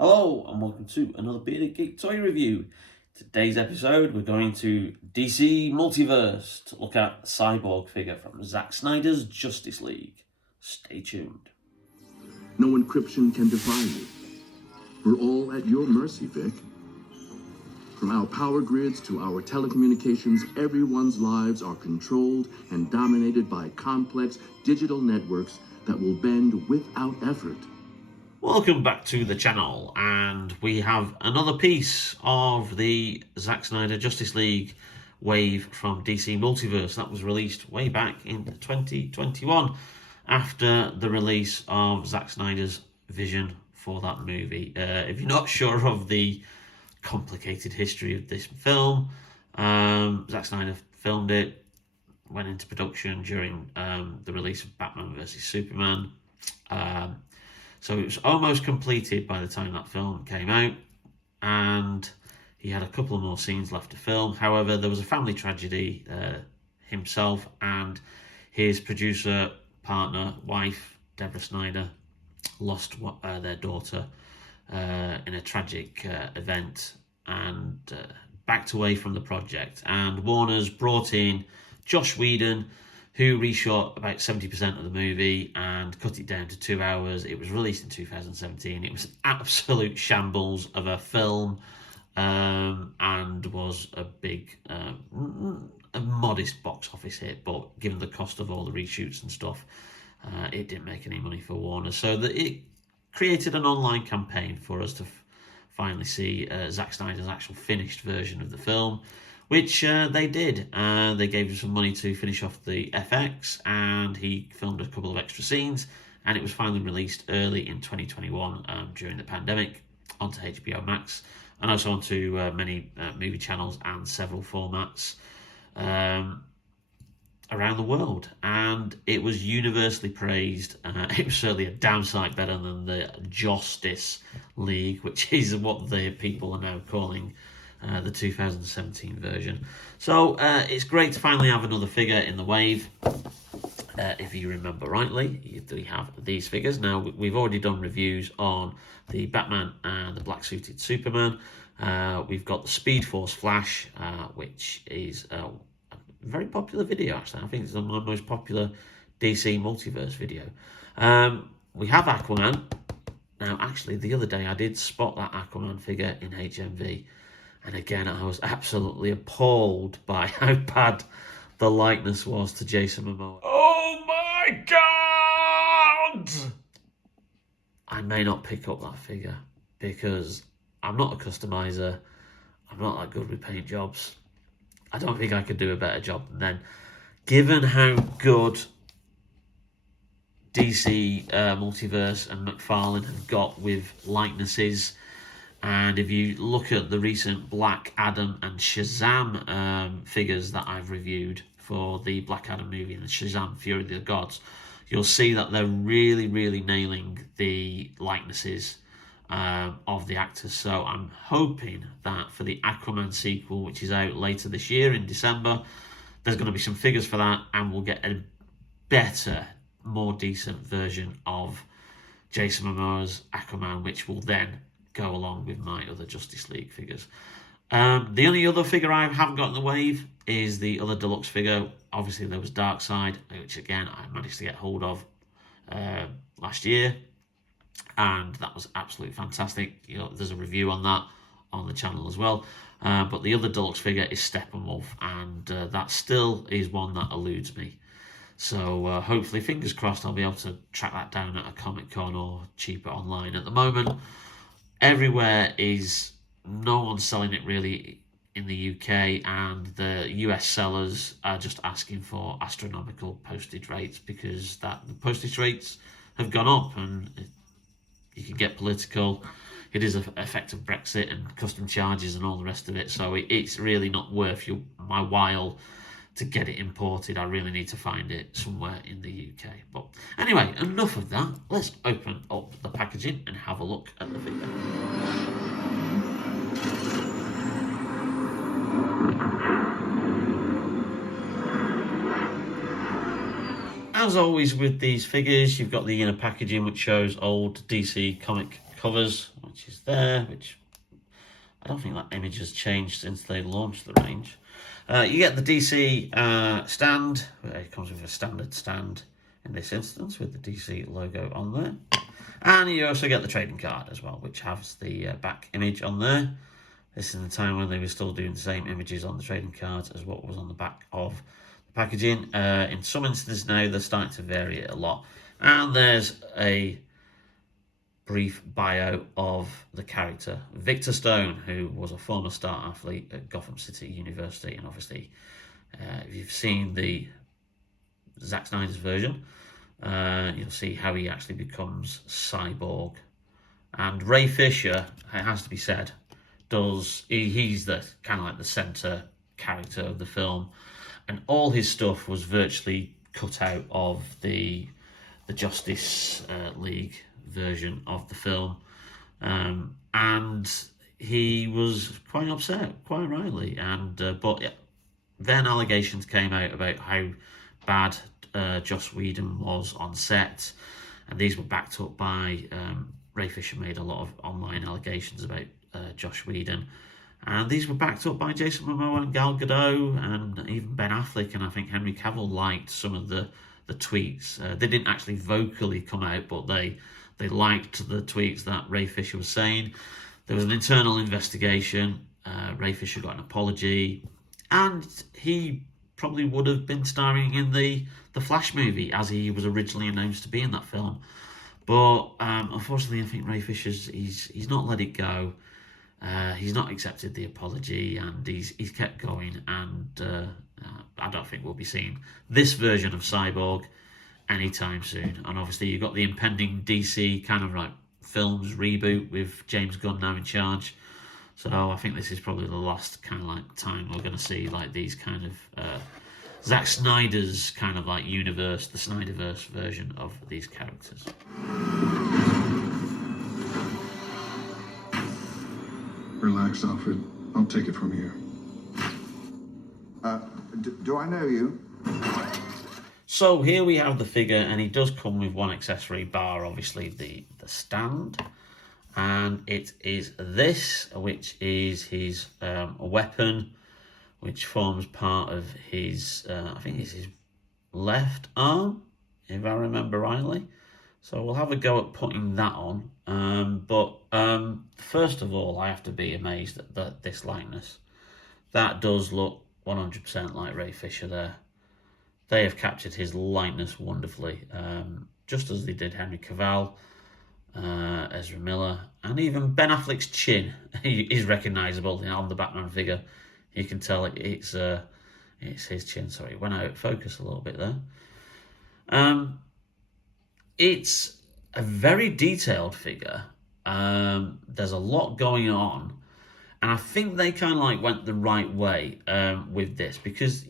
Hello and welcome to another Bearded Geek toy review. Today's episode we're going to DC Multiverse to look at the Cyborg figure from Zack Snyder's Justice League. Stay tuned. No encryption can define you. We're all at your mercy, Vic. From our power grids to our telecommunications, everyone's lives are controlled and dominated by complex digital networks that will bend without effort. Welcome back to the channel, and we have another piece of the Zack Snyder Justice League wave from DC Multiverse that was released way back in 2021 after the release of Zack Snyder's vision for that movie. If you're not sure of the complicated history of this film, Zack Snyder filmed it, went into production during the release of Batman vs Superman. So it was almost completed by the time that film came out, and he had a couple of more scenes left to film. However, there was a family tragedy. Himself and his producer, partner, wife, Deborah Snyder, lost their daughter in a tragic event and backed away from the project. And Warner's brought in Joss Whedon, who reshot about 70% of the movie and cut it down to 2 hours. It was released in 2017. It was an absolute shambles of a film, and was a big, a modest box office hit, but given the cost of all the reshoots and stuff, it didn't make any money for Warner. So it created an online campaign for us to finally see Zack Snyder's actual finished version of the film, which they did. They gave him some money to finish off the FX, and he filmed a couple of extra scenes, and it was finally released early in 2021 during the pandemic onto HBO Max, and also onto many movie channels and several formats around the world. And it was universally praised. It was certainly a damn sight better than the Justice League, which is what the people are now calling the 2017 version. So it's great to finally have another figure in the wave. If you remember rightly, we have these figures. Now, we've already done reviews on the Batman and the black suited Superman. We've got the Speed Force Flash, which is a very popular video, actually. I think it's my most popular DC Multiverse video. We have Aquaman. Now, actually, the other day I did spot that Aquaman figure in HMV. And again, I was absolutely appalled by how bad the likeness was to Jason Momoa. Oh my God! I may not pick up that figure because I'm not a customizer. I'm not that good with paint jobs. I don't think I could do a better job than them. Given how good DC Multiverse and McFarlane have got with likenesses, and if you look at the recent Black Adam and Shazam figures that I've reviewed for the Black Adam movie and the Shazam Fury of the Gods, you'll see that they're really, really nailing the likenesses of the actors. So I'm hoping that for the Aquaman sequel, which is out later this year in December, there's going to be some figures for that, and we'll get a better, more decent version of Jason Momoa's Aquaman, which will then go along with my other Justice League figures. The only other figure I haven't got in the wave is the other deluxe figure. Obviously, there was Darkseid, which again I managed to get hold of last year, and that was absolutely fantastic. You know, there's a review on that on the channel as well. But the other deluxe figure is Steppenwolf, and that still is one that eludes me. So hopefully, fingers crossed, I'll be able to track that down at a Comic-Con or cheaper online. At the moment, everywhere is no one's selling it really in the UK, and the US sellers are just asking for astronomical postage rates because the postage rates have gone up, and you can get political. It is an effect of Brexit and custom charges and all the rest of it, so it's really not worth my while to get it imported. I really need to find it somewhere in the UK. But anyway, enough of that. Let's open up the packaging and have a look at the figure. As always with these figures, you've got the inner packaging which shows old DC comic covers, which is there, which I don't think that image has changed since they launched the range. You get the DC stand. It comes with a standard stand in this instance with the DC logo on there. And you also get the trading card as well, which has the back image on there. This is the time when they were still doing the same images on the trading cards as what was on the back of the packaging. In some instances now, they're starting to vary it a lot. And there's a brief bio of the character Victor Stone, who was a former star athlete at Gotham City University. And obviously, if you've seen the Zack Snyder's version, you'll see how he actually becomes Cyborg. And Ray Fisher, it has to be said, he's the kind of like the centre character of the film, and all his stuff was virtually cut out of the Justice League version of the film, and he was quite upset, quite rightly. And but then allegations came out about how bad Joss Whedon was on set, and these were backed up by Ray Fisher made a lot of online allegations about Joss Whedon, and these were backed up by Jason Momoa and Gal Gadot and even Ben Affleck, and I think Henry Cavill liked some of the tweets. They didn't actually vocally come out, but they liked the tweets that Ray Fisher was saying. There was an internal investigation. Ray Fisher got an apology, and he probably would have been starring in the Flash movie as he was originally announced to be in that film. But unfortunately, I think Ray Fisher's he's not let it go. He's not accepted the apology, and he's kept going. And I don't think we'll be seeing this version of Cyborg anytime soon. And obviously, you've got the impending DC kind of like films reboot with James Gunn now in charge. So I think this is probably the last kind of like time we're going to see like these kind of Zack Snyder's kind of like universe, the Snyderverse version of these characters. Relax, Alfred. I'll take it from here. Do I know you? So here we have the figure, and he does come with one accessory bar, obviously the stand. And it is this, which is his weapon, which forms part of his, I think it's his left arm, if I remember rightly. So we'll have a go at putting that on. But first of all, I have to be amazed at this likeness. That does look 100% like Ray Fisher there. They have captured his likeness wonderfully, just as they did Henry Cavill, Ezra Miller, and even Ben Affleck's chin is recognisable on the Batman figure. You can tell it's his chin. Sorry, it went out of focus a little bit there. It's a very detailed figure. There's a lot going on, and I think they kind of like went the right way with this, because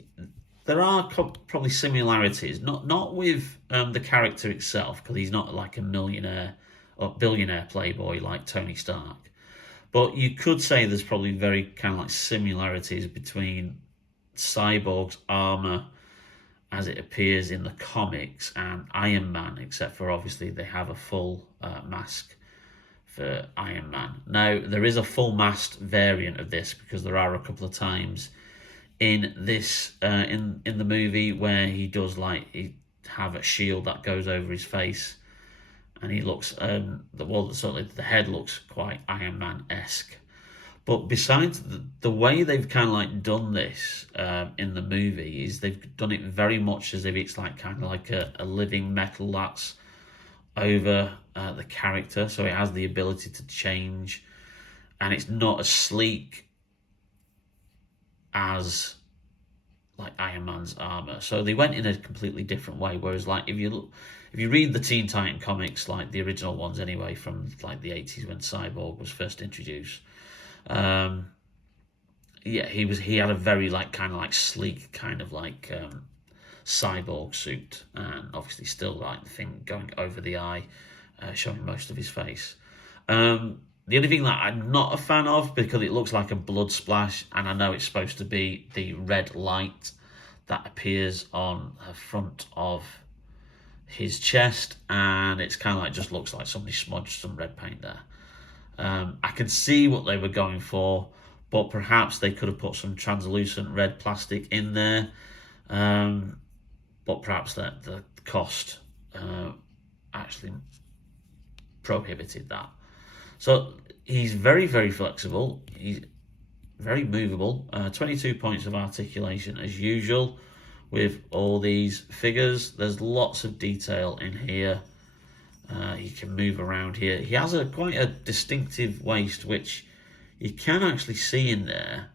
there are probably similarities, not with the character itself, because he's not like a millionaire or billionaire playboy like Tony Stark. But you could say there's probably very kind of like similarities between Cyborg's armor as it appears in the comics and Iron Man, except for obviously they have a full mask for Iron Man. Now, there is a full masked variant of this, because there are a couple of times in this in the movie where he does he have a shield that goes over his face, and he looks certainly the head looks quite Iron Man-esque. But besides the way they've kind of like done this in the movie is they've done it very much as if it's like kind of like a living metal that's over the character, so it has the ability to change, and it's not as sleek as like Iron Man's armor. So they went in a completely different way. Whereas like if you read the Teen Titan comics, like the original ones anyway, from like the 80s when Cyborg was first introduced, he had a very like kind of like sleek kind of like cyborg suit, and obviously still like the thing going over the eye, showing most of his face. The only thing that I'm not a fan of, because it looks like a blood splash, and I know it's supposed to be the red light that appears on the front of his chest, and it's kind of like just looks like somebody smudged some red paint there. I can see what they were going for, but perhaps they could have put some translucent red plastic in there. But perhaps that the cost actually prohibited that. So he's very, very flexible. He's very movable. 22 points of articulation as usual with all these figures. There's lots of detail in here. You can move around here. He has quite a distinctive waist, which you can actually see in there,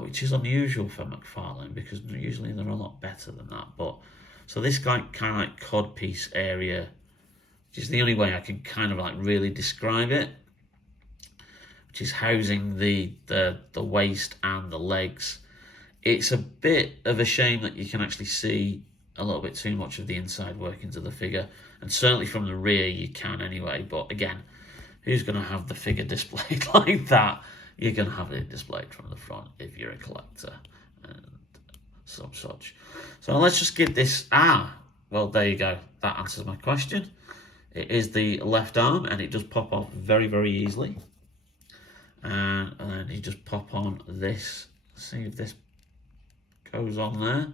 which is unusual for McFarlane because usually they're a lot better than that. But so this guy kind of like codpiece area, which is the only way I can kind of like really describe it, which is housing the waist and the legs. It's a bit of a shame that you can actually see a little bit too much of the inside workings of the figure, and certainly from the rear you can anyway. But again, who's going to have the figure displayed like that? You're going to have it displayed from the front if you're a collector and some such. So let's just get this. Well, there you go. That answers my question. It is the left arm, and it does pop off very, very easily. And then you just pop on this. See if this goes on there.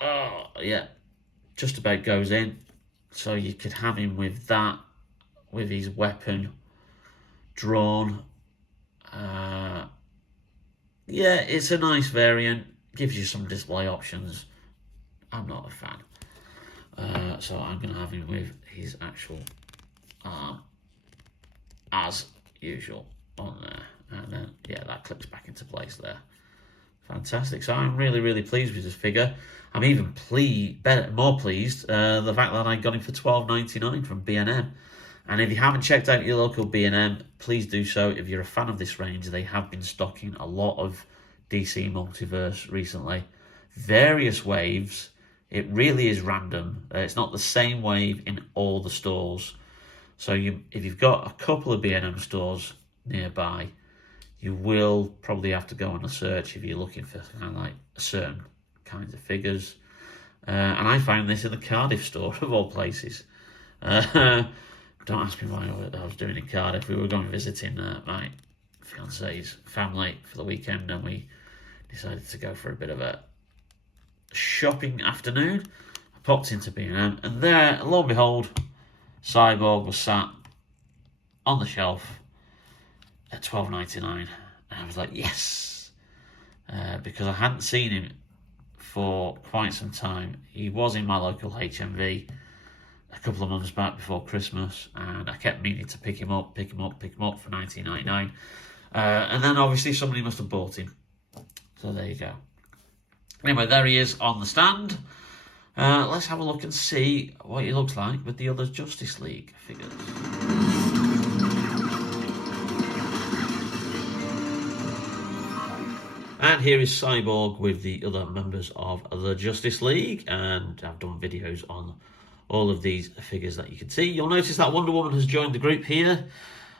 Oh, yeah. Just about goes in. So you could have him with that, with his weapon drawn. Yeah, it's a nice variant. Gives you some display options. I'm not a fan. So I'm going to have him with his actual arm, as usual, on there. And then, yeah, that clicks back into place there. Fantastic. So I'm really, really pleased with this figure. I'm even more pleased the fact that I got him for $12.99 from B&M. And if you haven't checked out your local B&M, please do so. If you're a fan of this range, they have been stocking a lot of DC Multiverse recently. Various waves. It really is random. It's not the same wave in all the stores. So if you've got a couple of B&M stores nearby, you will probably have to go on a search if you're looking for kind of like certain kinds of figures. And I found this in the Cardiff store, of all places. Don't ask me why I was doing in Cardiff. We were going visiting my fiance's family for the weekend, and we decided to go for a bit of a shopping afternoon. I popped into B&M, and there, lo and behold, Cyborg was sat on the shelf at $12.99, and I was like, yes, because I hadn't seen him for quite some time. He was in my local HMV a couple of months back before Christmas, and I kept meaning to pick him up for $19.99, and then obviously somebody must have bought him, so there you go. Anyway, there he is on the stand. Let's have a look and see what he looks like with the other Justice League figures. And here is Cyborg with the other members of the Justice League, and I've done videos on all of these figures that you can see. You'll notice that Wonder Woman has joined the group here,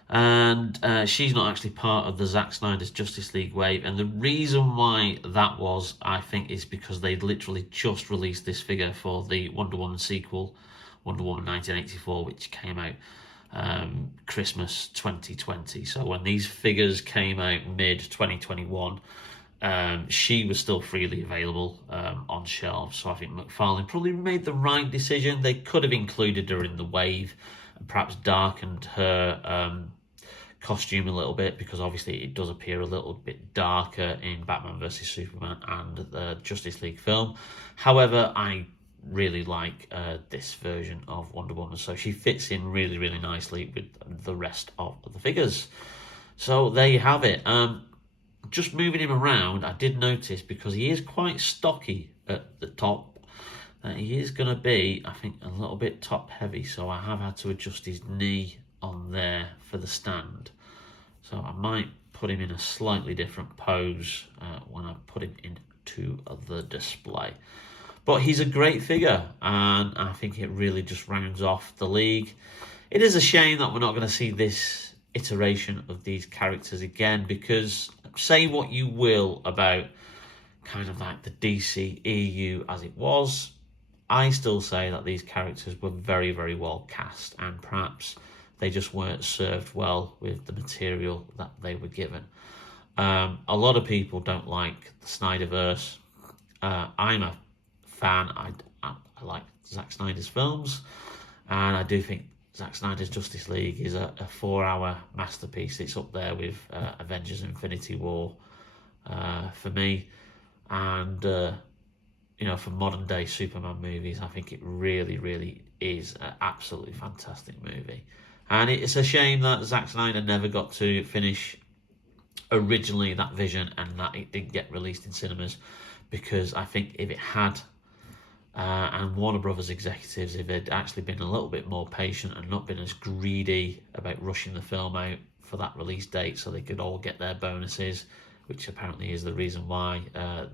and she's not actually part of the Zack Snyder's Justice League wave. And the reason why that was, I think, is because they'd literally just released this figure for the Wonder Woman sequel, Wonder Woman 1984, which came out Christmas 2020. So when these figures came out mid-2021, she was still freely available on shelves. So I think McFarlane probably made the right decision. They could have included her in the wave and perhaps darkened her costume a little bit, because obviously it does appear a little bit darker in Batman vs Superman and the Justice League film. However, I really like this version of Wonder Woman, so she fits in really, really nicely with the rest of the figures. So there you have it. Just moving him around, I did notice, because he is quite stocky at the top, that he is going to be, I think, a little bit top heavy, so I have had to adjust his knee on there for the stand. So I might put him in a slightly different pose when I put him into the display. But he's a great figure, and I think it really just rounds off the league. It is a shame that we're not going to see this iteration of these characters again, because say what you will about kind of like the DC EU as it was, I still say that these characters were very, very well cast, and perhaps they just weren't served well with the material that they were given. A lot of people don't like the Snyderverse. I'm a fan. I like Zack Snyder's films, and I do think Zack Snyder's Justice League is a 4-hour masterpiece. It's up there with Avengers Infinity War for me. And, for modern day Superman movies, I think it really, really is an absolutely fantastic movie. And it's a shame that Zack Snyder never got to finish originally that vision, and that it didn't get released in cinemas, because I think if it had, and Warner Brothers executives, if they'd actually been a little bit more patient and not been as greedy about rushing the film out for that release date so they could all get their bonuses, which apparently is the reason why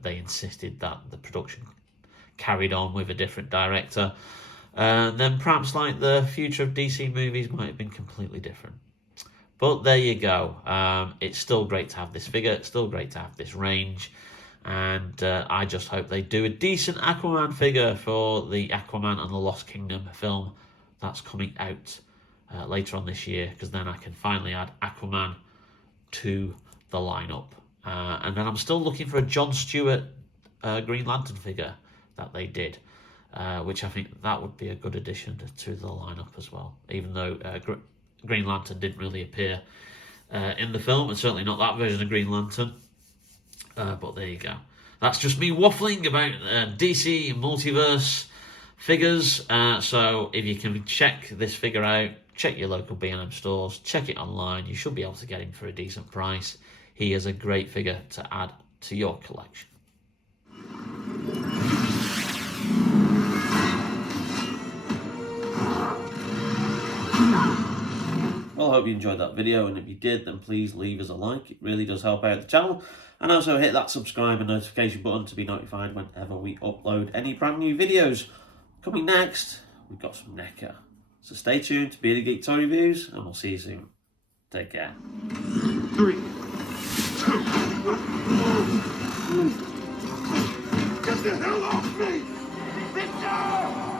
they insisted that the production carried on with a different director, then perhaps like the future of DC movies might have been completely different. But there you go. It's still great to have this figure. It's still great to have this range. And I just hope they do a decent Aquaman figure for the Aquaman and the Lost Kingdom film that's coming out later on this year, because then I can finally add Aquaman to the lineup. And then I'm still looking for a John Stewart Green Lantern figure that they did, which I think that would be a good addition to the lineup as well, even though Green Lantern didn't really appear in the film, and certainly not that version of Green Lantern. But there you go. That's just me waffling about DC Multiverse figures. So if you can check this figure out, check your local B&M stores, check it online. You should be able to get him for a decent price. He is a great figure to add to your collection. Well, I hope you enjoyed that video, and if you did, then please leave us a like. It really does help out the channel. And also hit that subscribe and notification button to be notified whenever we upload any brand new videos. Coming next, we've got some NECA. So stay tuned to Bearded Geek Toy Reviews, and we'll see you soon. Take care. 3, 2, get the hell off me! Victor!